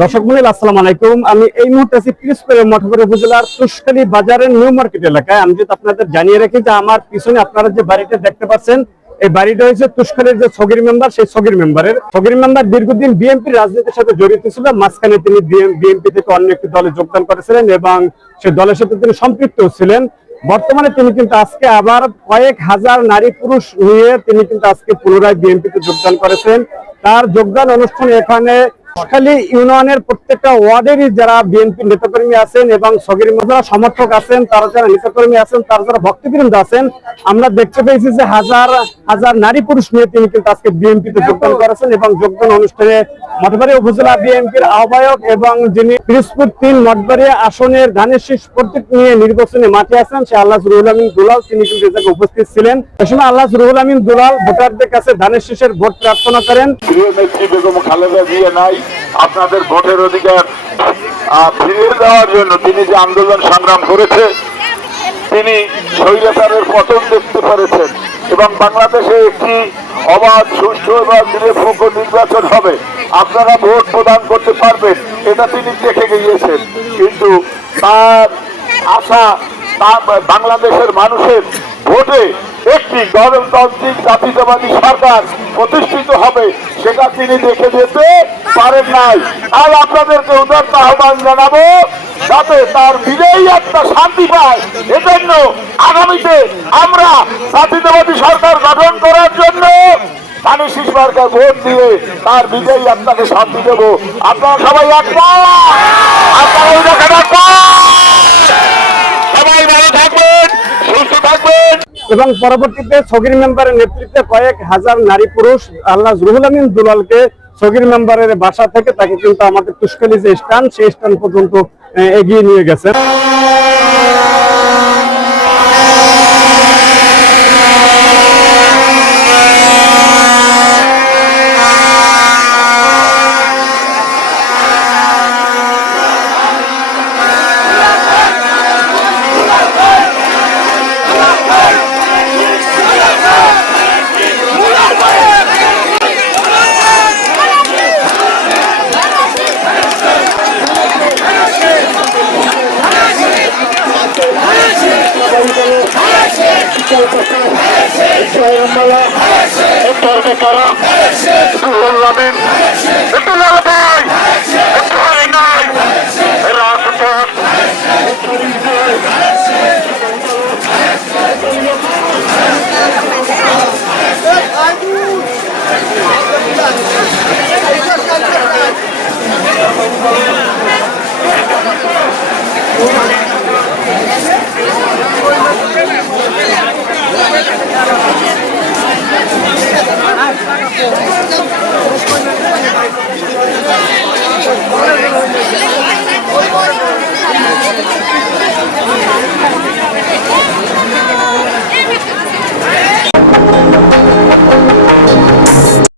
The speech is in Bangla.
দর্শক মণ্ডলী আসসালামু আলাইকুম। আমি এই মুহূর্তে আছি পিরোজপুরের মঠবাড়ি উপজেলার তুষখালী বাজারের নিউ মার্কেট এলাকায়। আমি যদি আপনাদের জানিয়ে রাখি যে আমার পিছনে আপনারা যে বাড়িটা দেখতে পাচ্ছেন, এই বাড়িটা হচ্ছে তুষখালীর যে সগির মেম্বার, সেই সগির মেম্বার দীর্ঘদিন বিএনপির রাজনীতির সাথে জড়িত ছিল। মাঝখানে তিনি বিএনপি থেকে অন্য একটি দলে যোগদান করেছিলেন এবং সেই দলের সাথে তিনি সম্পৃক্ত ছিলেন। বর্তমানে তিনি কিন্তু আজকে আবার কয়েক হাজার নারী পুরুষ নিয়ে তিনি কিন্তু আজকে পুনরায় বিএনপিতে যোগদান করেছেন। তার যোগদান অনুষ্ঠানে এখানে খালি ইউনিয়নের প্রত্যেকটা ওয়ার্ডেরই যারা বিএনপি নেতাকর্মী আছেন এবং সগির যারা সমর্থক আছেন, তারা যারা নেতাকর্মী আছেন, তারা যারা ভক্তবৃন্দ আছেন, আমরা দেখতে পেয়েছি যে হাজার হাজার নারী পুরুষ নিয়ে তিনি কিন্তু আজকে বিএনপিতে যোগদান করেছেন এবং যোগদান অনুষ্ঠানে মঠবাড়িয়া উপজেলা বিএনপির আহ্বায়ক এবং যিনি পিরোজপুর ৩ মঠবাড়িয়া আসনের ধানের শীষ প্রতীক নিয়ে নির্বাচনে মাঠে আছেন সে আল্লাহ রুহুল আমিন দুলাল, তিনি কিন্তু এ জায়গায় উপস্থিত ছিলেন। এ সময় আল্লাহ রুহুল আমিন দুলাল ভোটারদের কাছে ধানের শীষের ভোট প্রার্থনা করেন। আপনাদের ভোটের অধিকার ফিরিয়ে দেওয়ার জন্য তিনি যে আন্দোলন সংগ্রাম করেছে, তিনি স্বৈরাচারের পতন দেখতে পেরেছেন এবং বাংলাদেশে একটি অবাধ, সুষ্ঠু এবং নিরপেক্ষ নির্বাচন হবে, আপনারা ভোট প্রদান করতে পারবেন, এটা তিনি দেখে গিয়েছেন। কিন্তু তার আশা বাংলাদেশের মানুষের ভোটে একটি গণতান্ত্রিক জাতীয়তাবাদী সরকার প্রতিষ্ঠিত হবে, সেটা তিনি দেখে যেতে পারেন নাই। আর আপনাদেরকে উদাত্ত আহ্বান জানাবো যাতে তার বিজয়ী একটা শান্তি পায়। এজন্য আগামীতে আমরা জাতীয়তাবাদী সরকার গঠন করার জন্য ধানের শীষ মার্কায় ভোট দিয়ে তার বিজয়ী আত্মাকে শান্তি দেব। আপনারা সবাই সবাই ভালো থাকবেন, সুস্থ থাকবেন। এবং পরবর্তীতে সগির মেম্বারের নেতৃত্বে কয়েক হাজার নারী পুরুষ আল্লাহ রুহুল আমিন দুলালকে সগির মেম্বারের বাসা থেকে তাকে কিন্তু আমাদের তুষখালী যে স্থান, সেই স্থান পর্যন্ত এগিয়ে নিয়ে গেছেন। Thank you.